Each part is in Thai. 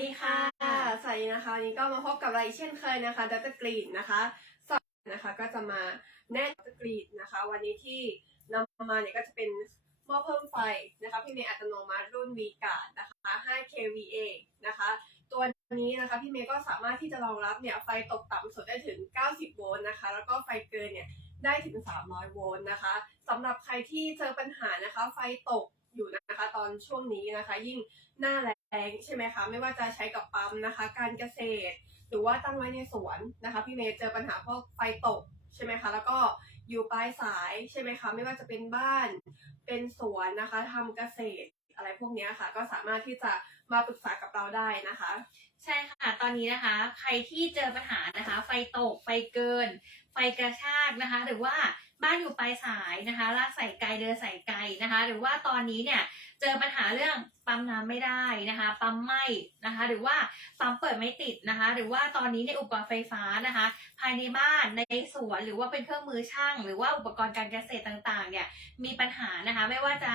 ดีค่ะสวัสดีนะคะวันนี้ก็มาพบกับเราอีกเช่นเคยนะคะดัตต์กรีนนะคะสอนนะคะก็จะมาแนะดัตต์กรีนนะคะ วันนี้ที่นำมาเนี่ยก็จะเป็นหม้อเพิ่มไฟนะคะพี่เมย์อัตโนมัติรุ่น v g a r d นะคะ 5kVA นะคะ ตัวนี้นะคะพี่เมย์ก็สามารถที่จะรองรับเนี่ยไฟตกต่ำสุดได้ถึง 90 โวลต์นะคะ แล้วก็ไฟเกินเนี่ยได้ถึง 300 โวลต์นะคะสำหรับใครที่เจอปัญหานะคะ ไฟตกอยู่นะคะ ตอนช่วงนี้นะคะ ยิ่งหน้าแร งใช่ไหมคะไม่ว่าจะใช้กับปั๊มนะคะ การเกษตร หรือว่าตั้งไว้ในสวนนะคะพี่เมย์เจอปัญหาพวกไฟตกใช่ไหมคะแล้วก็อยู่ปลายสายใช่ไหมคะไม่ว่าจะเป็นบ้านเป็นสวนนะคะทำเกษตรอะไรพวกนี้ค่ะ ก็สามารถที่จะมาปรึกษากับเราได้นะคะ ใช่ค่ะตอนนี้นะคะ ใครที่เจอปัญหานะคะ ไฟตกไฟเกิน ไฟกระชากนะคะ หรือว่า บ้านอยู่ปลายสายนะคะลากใส่ไกลเดินใส่ไกลนะคะ หรือว่าตอนนี้เนี่ยเจอปัญหาเรื่องปั๊มน้ำไม่ได้นะคะ ปั๊มไหม้นะคะ หรือว่าปั๊มเปิดไม่ติดนะคะ หรือว่าตอนนี้ในอุปกรณ์ไฟฟ้านะคะ ภายในบ้านในสวนหรือว่าเป็นเครื่องมือช่าง หรือว่าอุปกรณ์การเกษตรต่างๆเนี่ยมีปัญหานะคะ ไม่ว่าจะ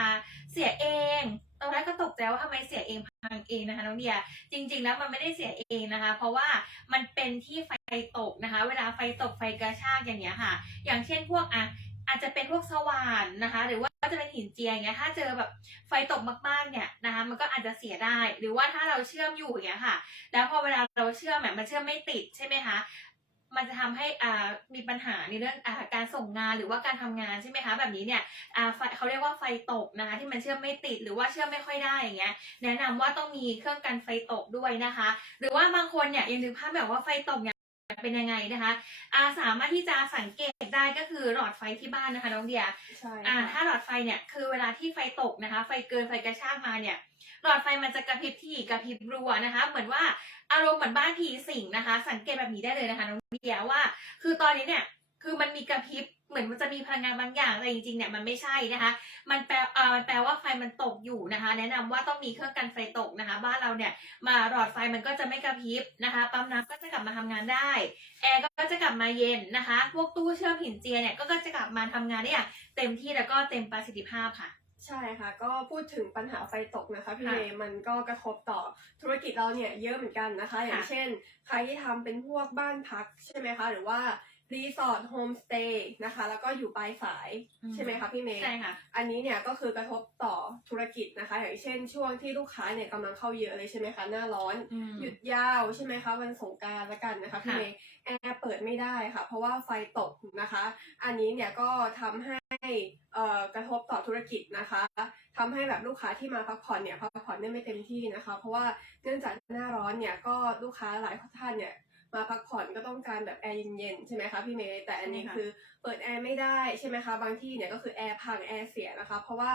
เสียเองตอนแรกก็ตกใจว่าทำไมเสียเองังเองนะคะน้องเดียจริง ๆ แล้วมันไม่ได้เสียเองนะคะ เพราะว่ามันเป็นที่ไฟตกนะคะ เวลาไฟตกไฟกระชากอย่างเงี้ยค่ะ อย่างเช่นพวกอะอาจจะเป็นพวกสว่านนะคะ หรือว่าจะเป็นหินเจียอย่างเงี้ยถ้าเจอแบบไฟตกมากๆเนี่ยนะคะ มันก็อาจจะเสียได้ หรือว่าถ้าเราเชื่อมอยู่อย่างเงี้ยค่ะ แล้วพอเวลาเราเชื่อมแหมมันเชื่อมไม่ติดใช่ไหมคะ มันจะทำให้อ่ามีปัญหาในเรื่องอาการส่งงานหรือว่าการทำงานใช่ไหมคะแบบนี้เนี่ยอ่าไฟเขาเรียกว่าไฟตกนะคะที่มันเชื่อมไม่ติดหรือว่าเชื่อมไม่ค่อยได้อย่างเงี้ยแนะนำว่าต้องมีเครื่องกันไฟตกด้วยนะคะ หรือว่าบางคนเนี่ยยังนึกภาพแบบว่าไฟตกเนี่ย เป็นยังไงนะคะอาสามารถที่จะสังเกตได้ก็คือหลอดไฟที่บ้านนะคะน้องเดียใช่อ่าค่ะถ้าหลอดไฟเนี่ยคือเวลาที่ไฟตกนะคะ ไฟเกินไฟกระชากมาเนี่ย หลอดไฟมันจะกระพริบที่กระพริบรัวนะคะ เหมือนว่าอารมณ์เหมือนบ้านผีสิงนะคะ สังเกตแบบนี้ได้เลยนะคะน้องเดียว่า คือตอนนี้เนี่ย คือมันมีกระพริบเหมือนมันจะมีพลังงานบางอย่างแต่จริงๆเนี่ยมันไม่ใช่นะคะ มันแปลเอ่อมันแปลว่าไฟมันตกอยู่นะคะ แนะนำว่าต้องมีเครื่องกันไฟตกนะคะ บ้านเราเนี่ยมาหลอดไฟมันก็จะไม่กระพริบนะคะปั๊มน้ำก็จะกลับมาทำงานได้แอร์ก็จะกลับมาเย็นนะคะ พวกตู้เชื่อมหินเจียเนี่ยก็จะกลับมาทำงานได้อย่างเต็มที่แล้วก็เต็มประสิทธิภาพค่ะใช่ค่ะ ก็พูดถึงปัญหาไฟตกนะคะพี่ค่ะเมย์มันก็กระทบต่อธุรกิจเราเนี่ยเยอะเหมือนกันนะคะ อย่างค่ะเช่น ใครที่ทำเป็นพวกบ้านพักใช่ไหมคะ หรือว่า รีสอร์ทโฮมสเตย์นะคะ แล้วก็อยู่ปลายสายใช่ไหมคะพี่เมย์ใช่ค่ะ อันนี้เนี่ยก็คือกระทบต่อธุรกิจนะคะ อย่างเช่นช่วงที่ลูกค้าเนี่ยกำลังเข้าเยอะเลยใช่ไหมคะหน้าร้อนอืมหยุดยาวใช่ไหมคะวันสงกรารละกันนะคะพี่ค่ะเมย์แอร์เปิดไม่ได้ค่ะ เพราะว่าไฟตกนะคะ อันนี้เนี่ยก็ทำให้เอ่อกระทบต่อธุรกิจนะคะทำให้แบบลูกค้าที่มาพักผ่อนเนี่ยพักผ่อนได้ไม่เต็มที่นะคะ เพราะว่าเนื่องจากหน้าร้อนเนี่ยก็ลูกค้าหลายท่านเนี่ย มาพักผ่อนก็ต้องการแบบแอร์เย็นๆใช่ไหมคะพี่เมย์แต่อันนี้ใช่ค่ะ คือเปิดแอร์ไม่ได้ใช่ไหมคะบางที่เนี่ยก็คือแอร์พังแอร์เสียนะคะ เพราะว่า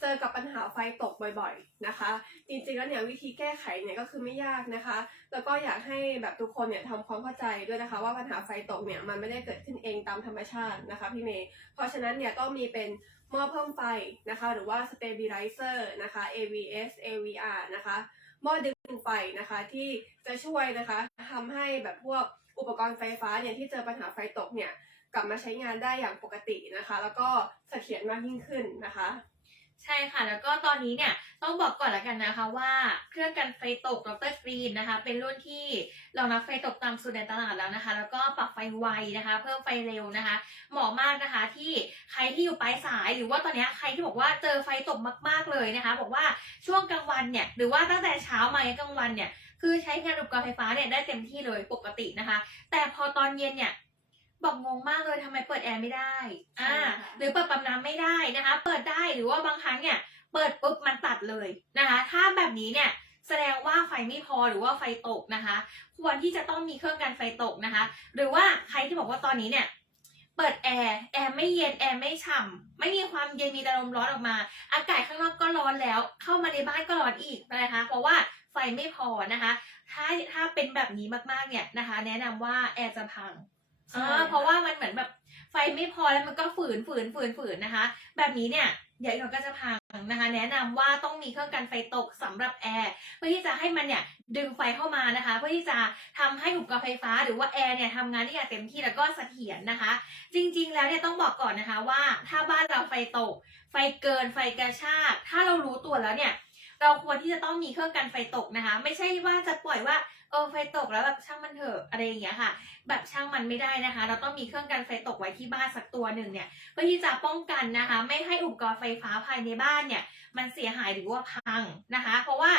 เจอกับปัญหาไฟตกบ่อยๆนะคะ จริงๆแล้วเนี่ยวิธีแก้ไขเนี่ยก็คือไม่ยากนะคะ แล้วก็อยากให้แบบทุกคนเนี่ยทำความเข้าใจด้วยนะคะ ว่าปัญหาไฟตกเนี่ยมันไม่ได้เกิดขึ้นเองตามธรรมชาตินะคะพี่เมย์ เพราะฉะนั้นเนี่ยต้องมีเป็นหม้อเพิ่มไฟนะคะ หรือว่า stabilizer นะคะ AVS AVR นะคะ หม้อดึงไฟนะคะ ที่จะช่วยนะคะทำให้แบบพวกอุปกรณ์ไฟฟ้าเนี่ยที่เจอปัญหาไฟตกเนี่ยกลับมาใช้งานได้อย่างปกตินะคะ แล้วก็เสถียรมากยิ่งขึ้นนะคะ ใช่ค่ะ แล้วก็ตอนนี้เนี่ยต้องบอกก่อนละกันนะคะว่าเครื่องกันไฟตกดรกรีนนะคะ เป็นรุ่นที่รองรับไฟตกตามสูตรในตลาดแล้วนะคะ แล้วก็ปรับไฟไวนะคะ เพิ่มไฟเร็วนะคะ เหมาะมากนะคะที่ใครที่อยู่ปลายสาย หรือว่าตอนนี้ใครที่บอกว่าเจอไฟตกมาก ๆเลยนะคะ บอกว่าช่วงกลางวันเนี่ยหรือว่าตั้งแต่เช้ามายันกลางวันเนี่ยคือใช้งานอุปกรณ์ไฟฟ้าเนี่ยได้เต็มที่เลยปกตินะคะ แต่พอตอนเย็นเนี่ย บอกงงมากเลยทำไมเปิดแอร์ไม่ได้ อ่าใช่ค่ะหรือเปิดปั๊มน้ำไม่ได้นะคะ เปิดได้หรือว่าบางครั้งเนี่ยเปิดปุ๊บมันตัดเลยนะคะ ถ้าแบบนี้เนี่ยแสดงว่าไฟไม่พอหรือว่าไฟตกนะคะ ควรที่จะต้องมีเครื่องกันไฟตกนะคะ หรือว่าใครที่บอกว่าตอนนี้เนี่ยเปิดแอร์แอร์ไม่เย็นแอร์ไม่ฉ่ำไม่มีความเย็นมีแต่ลมร้อนออกมา อากาศข้างนอกก็ร้อนแล้ว เข้ามาในบ้านก็ร้อนอีกนะคะ เพราะว่าไฟไม่พอนะคะ ถ้าถ้าเป็นแบบนี้มากๆเนี่ยนะคะ แนะนำว่าแอร์จะพัง ใช่อ่าเพราะว่ามันเหมือนแบบไฟไม่พอแล้วมันก็ฝืนฝืนฝืนฝืนนะคะ แบบนี้เนี่ยเดี๋ยวมันก็จะพังนะคะ แนะนำว่าต้องมีเครื่องกันไฟตกสำหรับแอร์เพื่อที่จะให้มันเนี่ยดึงไฟเข้ามานะคะ เพื่อที่จะทำให้อุปกรณ์ไฟฟ้าหรือว่าแอร์เนี่ยทำงานได้อย่างเต็มที่แล้วก็เสถียรนะคะ จริง ๆ แล้วเนี่ยต้องบอกก่อนนะคะว่า ถ้าบ้านเราไฟตก ไฟเกินไฟกระชากถ้าเรารู้ตัวแล้วเนี่ย เราควรที่จะต้องมีเครื่องกันไฟตกนะคะ ไม่ใช่ว่าจะปล่อยว่า เออไฟตกแล้วแบบช่างมันเถอะอะไรอย่างเงี้ยค่ะ แบบช่างมันไม่ได้นะคะ เราต้องมีเครื่องกันไฟตกไว้ที่บ้านสักตัวหนึ่งเนี่ยเพื่อที่จะป้องกันนะคะ ไม่ให้อุปกรณ์ไฟฟ้าภายในบ้านเนี่ย มันเสียหายหรือว่าพังนะคะ เพราะว่า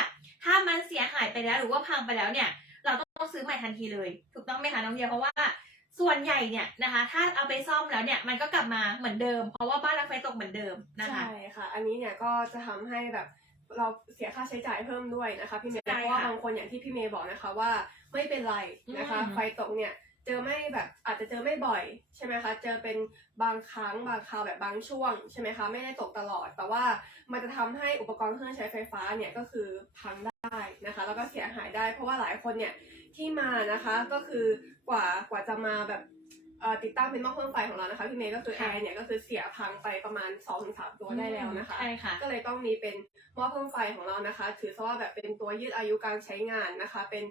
ถ้ามันเสียหายไปแล้วหรือว่าพังไปแล้วเนี่ย เราต้องซื้อใหม่ทันทีเลย ถูกต้องไหมคะน้องเดียเพราะว่าส่วนใหญ่เนี่ยนะคะ ถ้าเอาไปซ่อมแล้วเนี่ยมันก็กลับมาเหมือนเดิม เพราะว่าบ้านเราไฟตกเหมือนเดิมนะคะใช่ค่ะ อันนี้เนี่ยก็จะทำให้แบบ เราเสียค่าใช้จ่ายเพิ่มด้วยนะคะพี่เมย์ใช่เพราะว่าค่ะบางคนอย่างที่พี่เมย์บอกนะคะว่าไม่เป็นไรนะคะ อืม ไฟตกเนี่ยเจอไม่แบบอาจจะเจอไม่บ่อยใช่ไหมคะเจอเป็นบางครั้งบางคราวแบบบางช่วงใช่ไหมคะไม่ได้ตกตลอด แต่ว่ามันจะทำให้อุปกรณ์เครื่องใช้ไฟฟ้าเนี่ยก็คือพังได้นะคะ แล้วก็เสียหายได้ เพราะว่าหลายคนเนี่ยที่มานะคะก็คือกว่ากว่าจะมาแบบเอ่อ ติดตั้งเป็นหม้อเครื่องไฟของเรานะคะพี่เมย์ก็คือแอค่ะร์เนี่ยก็คือเสียพังไปประมาณ2-3ตัวได้แล้วนะคะใช่ค่ะก็เลยต้องมีเป็นหม้อเพิ่มไฟของเรานะคะ ถือซะว่าแบบเป็นตัวยืดอายุการใช้งานนะคะ เป็น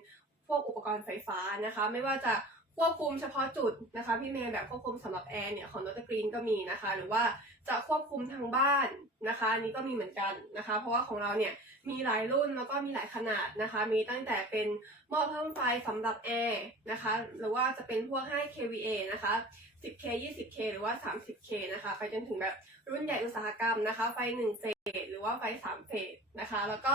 พวกอุปกรณ์ไฟฟ้านะคะ ไม่ว่าจะ ควบคุมเฉพาะจุดนะคะพี่เมย์แบบควบคุมสำหรับแอร์เนี่ยของดรกรีนก็มีนะคะ หรือว่าจะควบคุมทางบ้านนะคะอันนี้ก็มีเหมือนกันนะคะ เพราะว่าของเราเนี่ยมีหลายรุ่นแล้วก็มีหลายขนาดนะคะ มีตั้งแต่เป็นหม้อเพิ่มไฟสำหรับแอร์นะคะ หรือว่าจะเป็นพวกให้ kVA นะคะ 10K 20K หรือว่า 30K นะคะ ไปจนถึงแบบรุ่นใหญ่อุตสาหกรรมนะคะ ไฟ1เฟสหรือว่าไฟ3เฟสนะคะ แล้วก็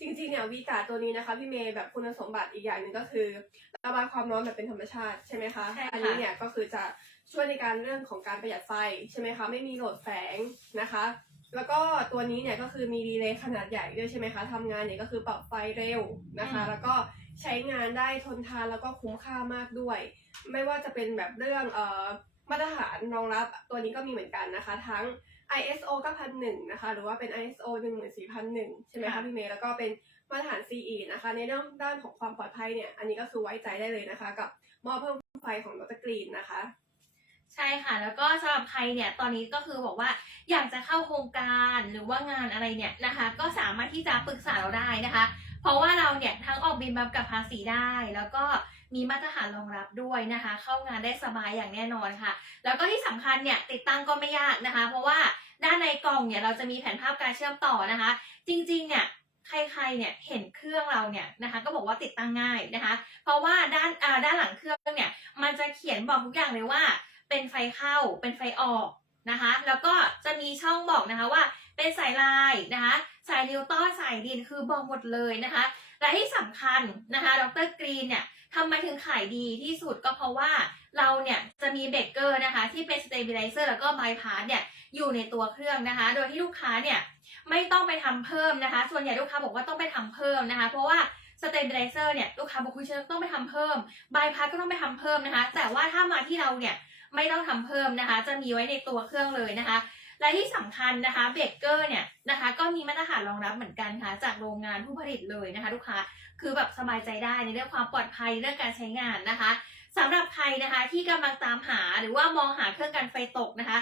จริงๆเนี่ยวีกาตัวนี้นะคะพี่เมย์แบบคุณสมบัติอีกอย่างหนึ่งก็คือ ระบายความร้อนแบบเป็นธรรมชาติใช่ไหมคะใช่ค่ะ อันี้เนี่ยก็คือจะช่วยในการเรื่องของการประหยัดไฟใช่ไหมคะไม่มีโหลดแฝงนะคะ แล้วก็ตัวนี้เนี่ยก็คือมีดีเลย์ขนาดใหญ่ด้วยใช่ไหมคะทำงานเนี่ยก็คือปรับไฟเร็วนะคะ อืม แล้วก็ใช้งานได้ทนทานแล้วก็คุ้มค่ามากด้วย ไม่ว่าจะเป็นแบบเรื่องเอ่อมาตรฐานรองรับตัวนี้ก็มีเหมือนกันนะคะ ทั้ง ISO 9001นะคะ หรือว่าเป็น ISO 14001 ใช่ไหมคะค่ะพี่เมย์ แล้วก็เป็นมาตรฐาน CE นะคะ ในเรื่องด้านของความปลอดภัยเนี่ย อันนี้ก็คือไว้ใจได้เลยนะคะ กับหม้อเพิ่มไฟของดรกรีนนะคะ ใช่ค่ะ แล้วก็สำหรับใครเนี่ย ตอนนี้ก็คือบอกว่าอยากจะเข้าโครงการหรือว่างานอะไรเนี่ยนะคะ ก็สามารถที่จะปรึกษาเราได้นะคะ เพราะว่าเราเนี่ยทั้งออกบินบับกับภาษีได้ แล้วก็ มีมาตรฐานรองรับด้วยนะคะ เข้างานได้สบายอย่างแน่นอนค่ะ แล้วก็ที่สำคัญเนี่ยติดตั้งก็ไม่ยากนะคะ เพราะว่าด้านในกล่องเนี่ยเราจะมีแผนภาพการเชื่อมต่อนะคะ จริงๆเนี่ยใครๆเนี่ยเห็นเครื่องเราเนี่ยนะคะก็บอกว่าติดตั้งง่ายนะคะ เพราะว่าด้านด้านหลังเครื่องเนี่ยมันจะเขียนบอกทุกอย่างเลยว่า เป็นไฟเข้าเป็นไฟออกนะคะ แล้วก็จะมีช่องบอกนะคะว่าเป็นสายลายนะคะสายนิวตันสายดินคือบอกหมดเลยนะคะ และที่สำคัญนะคะ ดรกรีนเนี่ย ทำไมถึงขายดีที่สุดก็เพราะว่าเราเนี่ยจะมีเบเกอร์นะคะที่เป็นสเตเบลไลเซอร์แล้วก็บายพาสเนี่ยอยู่ในตัวเครื่องนะคะ โดยที่ลูกค้าเนี่ยไม่ต้องไปทำเพิ่มนะคะ ส่วนใหญ่ลูกค้าบอกว่าต้องไปทำเพิ่มนะคะ เพราะว่าสเตเบลไลเซอร์เนี่ยลูกค้าบอกคุณเชิญต้องไปทำเพิ่มบายพาสก็ต้องไปทำเพิ่มนะคะ แต่ว่าถ้ามาที่เราเนี่ยไม่ต้องทำเพิ่มนะคะ จะมีไว้ในตัวเครื่องเลยนะคะ และที่สำคัญนะคะเบรกเกอร์เนี่ยนะคะก็มีมาตรฐานรองรับเหมือนกันค่ะจากโรงงานผู้ผลิตเลยนะคะลูกค้าคือแบบสบายใจได้ในเรื่องความปลอดภัยเรื่องการใช้งานนะคะสำหรับใครนะคะที่กำลังตามหาหรือว่ามองหาเครื่องกันไฟตกนะคะ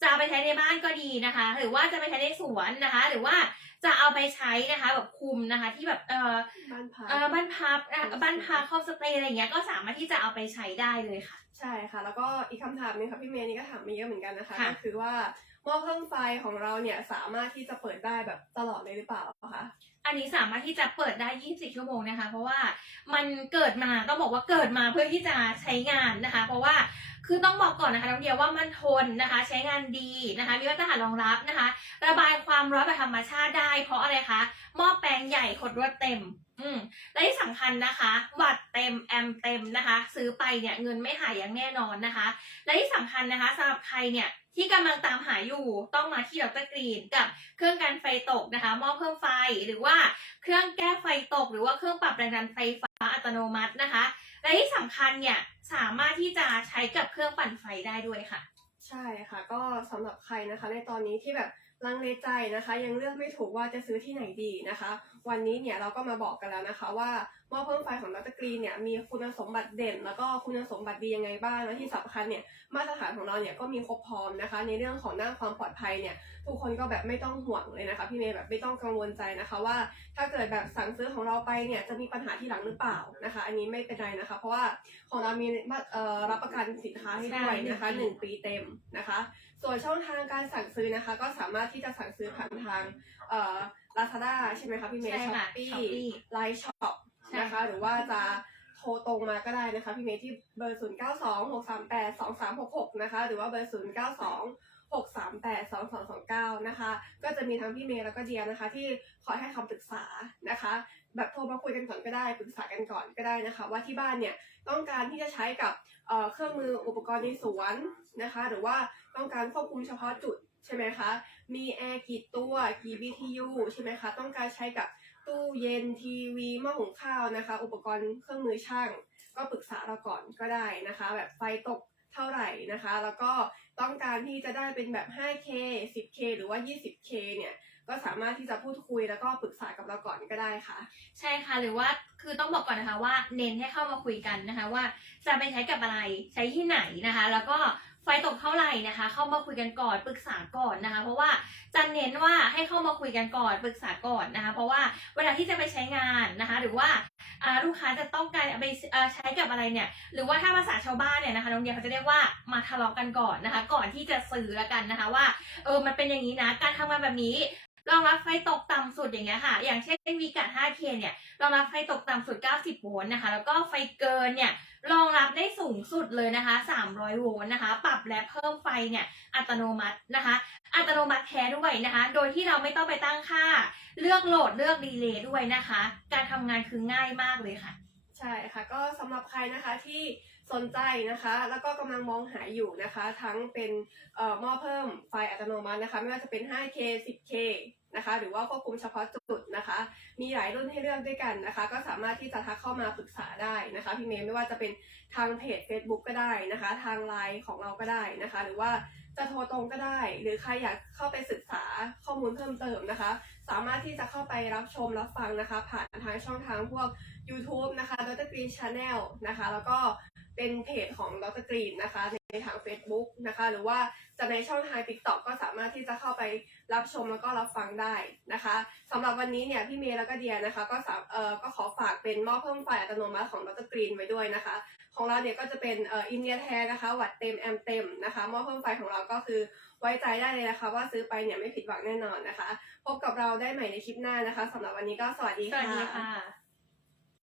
จะเอาไปใช้ในบ้านก็ดีนะคะ หรือว่าจะไปใช้ในสวนนะคะ หรือว่าจะเอาไปใช้นะคะแบบคุมนะคะที่แบบเออบ้านพักเออบ้านพับอะบ้านพักคอมสเตย์อะไรอย่างเงี้ยก็สามารถที่จะเอาไปใช้ได้เลยค่ะ ใช่ค่ะ แล้วก็อีกคำถามหนึงค่ะพี่เมย์นี่ก็ถามมาเยอะเหมือนกันนะคะค่ะก็คือว่าหม้อเครื่องไฟของเราเนี่ยสามารถที่จะเปิดได้แบบตลอดเลยหรือเปล่าคะอันนี้สามารถที่จะเปิดได้ 24 ชั่วโมงนะคะ เพราะว่ามันเกิดมาต้องบอกว่าเกิดมาเพื่อที่จะใช้งานนะคะ เพราะว่าคือต้องบอกก่อนนะคะน้องเดียวว่ามันทนนะคะ ใช้งานดีนะคะ มีมาตรฐานรองรับนะคะ ระบายความร้อนแบบธรรมชาติได้ เพราะอะไรคะหม้อแปลงใหญ่ขดรวดเต็ม อืมและที่สำคัญนะคะวัตต์เต็มแอมป์เต็มนะคะ ซื้อไปเนี่ยเงินไม่หายอย่างแน่นอนนะคะ และที่สำคัญนะคะสำหรับใครเนี่ยที่กำลังตามหาอยู่ต้องมาที่ดรกรีนกับเครื่องกันไฟตกนะคะหม้อเพิ่มไฟหรือว่าเครื่องแก้ไฟตก หรือว่าเครื่องปรับแรงดันไฟฟ้าอัตโนมัตินะคะ และที่สำคัญเนี่ยสามารถที่จะใช้กับเครื่องปั่นไฟได้ด้วยค่ะ ใช่ค่ะก็สำหรับใครนะคะ ในตอนนี้ที่แบบลังเลใจนะคะ ยังเลือกไม่ถูกว่าจะซื้อที่ไหนดีนะคะ วันนี้เนี่ยเราก็มาบอกกันแล้วนะคะว่า หม้อเพิ่มไฟของดรกรีนเนี่ยมีคุณสมบัติเด่น แล้วก็คุณสมบัติดียังไงบ้างและที่สำคัญเนี่ยมาตรฐานของเราเนี่ยก็มีครบพร้อมนะคะ ในเรื่องของด้านความปลอดภัยเนี่ยทุกคนก็แบบไม่ต้องห่วงเลยนะคะพี่เมย์แบบไม่ต้องกังวลใจนะคะว่าถ้าเกิดแบบสั่งซื้อของเราไปเนี่ยจะมีปัญหาที่หลังหรือเปล่านะคะ อันนี้ไม่เป็นไรนะคะ เพราะว่าของเรามีมาเอ่อรับประกันสินค้าให้ด้วยนะคะใช่หนึ่งปีเต็มนะคะ ส่วนช่องทางการสั่งซื้อนะคะ ก็สามารถที่จะสั่งซื้อผ่านทางเอ่อ Lazada ใช่ไหมคะพี่เมย์ใช่ช้อค่ะปปี้ Shopee ไลน์ช็อปใช่ นะคะ หรือว่าจะโทรตรงมาก็ได้นะคะ พี่เมย์ที่เบอร์ 0 9 2 6 3 8 2 3 6 6 นะคะ หรือว่าเบอร์ 0 9 2 6 3 8 2 2 2 9 นะคะ ก็จะมีทั้งพี่เมย์แล้วก็เดียนะคะ ที่คอยให้คำปรึกษานะคะ แบบโทรมาคุยกันก่อนก็ได้ปรึกษากันก่อนก็ได้นะคะ ว่าที่บ้านเนี่ยต้องการที่จะใช้กับเเครื่องมืออุปกรณ์ในสวนนะคะ หรือว่าต้องการควบคุมเฉพาะจุดใช่ไหมคะ มีแอร์กี่ตัวกี่ BTU ใช่ไหมคะ ต้องการใช้กับ ตู้เย็นทีวีหม้อหุงข้าวนะคะ อุปกรณ์เครื่องมือช่าง ก็ปรึกษาเราก่อนก็ได้นะคะ แบบไฟตกเท่าไหร่นะคะ แล้วก็ต้องการที่จะได้เป็นแบบ 5K 10K หรือว่า 20K เนี่ยก็สามารถที่จะพูดคุยแล้วก็ปรึกษากับเราก่อนก็ได้ค่ะ ใช่ค่ะหรือว่าคือต้องบอกก่อนนะคะว่าเน้นให้เข้ามาคุยกันนะคะว่าจะไปใช้กับอะไรใช้ที่ไหนนะคะ แล้วก็ ไฟตกเท่าไหร่นะคะ เข้ามาคุยกันก่อนปรึกษาก่อนนะคะ เพราะว่าจะเน้นว่าให้เข้ามาคุยกันก่อนปรึกษาก่อนนะคะ เพราะว่าเวลาที่จะไปใช้งานนะคะ หรือว่าลูกค้าจะต้องการไปเอ่อใช้กับอะไรเนี่ย หรือว่าถ้าภาษาชาวบ้านเนี่ยนะคะน้องเดียเขาจะเรียกว่ามาทะเลาะกันก่อนนะคะ ก่อนที่จะซื้อแล้วกันนะคะว่าเออมันเป็นอย่างนี้นะการทำงานแบบนี้ รองรับไฟตกต่ำสุดอย่างเงี้ยค่ะ อย่างเช่นวีกัด 5K เนี่ยรองรับไฟตกต่ำสุด 90 โวลต์นะคะ แล้วก็ไฟเกินเนี่ยรองรับได้สูงสุดเลยนะคะ 300 โวลต์นะคะ ปรับและเพิ่มไฟเนี่ยอัตโนมัตินะคะ อัตโนมัติแท้ด้วยนะคะ โดยที่เราไม่ต้องไปตั้งค่า เลือกโหลดเลือกดีเลย์ด้วยนะคะ การทำงานคือง่ายมากเลยค่ะใช่ค่ะก็สำหรับใครนะคะที่สนใจนะคะ แล้วก็กำลังมองหาอยู่นะคะ ทั้งเป็นเอ่อหม้อเพิ่มไฟอัตโนมัตินะคะ ไม่ว่าจะเป็น 5K 10K นะคะ หรือว่าควบคุมเฉพาะจุดนะคะ มีหลายรุ่นให้เลือกด้วยกันนะคะ ก็สามารถที่จะทักเข้ามาปรึกษาได้นะคะพี่เมย์ไม่ว่าจะเป็นทางเพจ Facebook ก็ได้นะคะ ทางไลน์ของเราก็ได้นะคะ หรือว่าจะโทรตรงก็ได้ หรือใครอยากเข้าไปศึกษาข้อมูลเพิ่มเติมนะคะ สามารถที่จะเข้าไปรับชมรับฟังนะคะ ผ่านทางช่องทางพวก YouTube นะคะ Dr. Green Channel นะคะ แล้วก็ เป็นเพจของ Dr. Green นะคะในทาง Facebook นะคะ หรือว่าจะในช่องทาง TikTok ก็สามารถที่จะเข้าไปรับชมแล้วก็รับฟังได้นะคะสำหรับวันนี้เนี่ยพี่เมย์แล้วก็เดียนะคะก็สามเอ่อก็ขอฝากเป็นหม้อเพิ่มไฟอัตโนมัติของ Dr. Green ไว้ด้วยนะคะ ของเราเนี่ยก็จะเป็นเอ่ออินเดียแท้นะคะวัดเต็มแอมเต็มนะคะหม้อเพิ่มไฟของเราก็คือไว้ใจได้เลยนะคะ ว่าซื้อไปเนี่ยไม่ผิดหวังแน่นอนนะคะ พบกับเราได้ใหม่ในคลิปหน้านะคะสำหรับวันนี้ก็สวัสดีสวัสดีค่ะ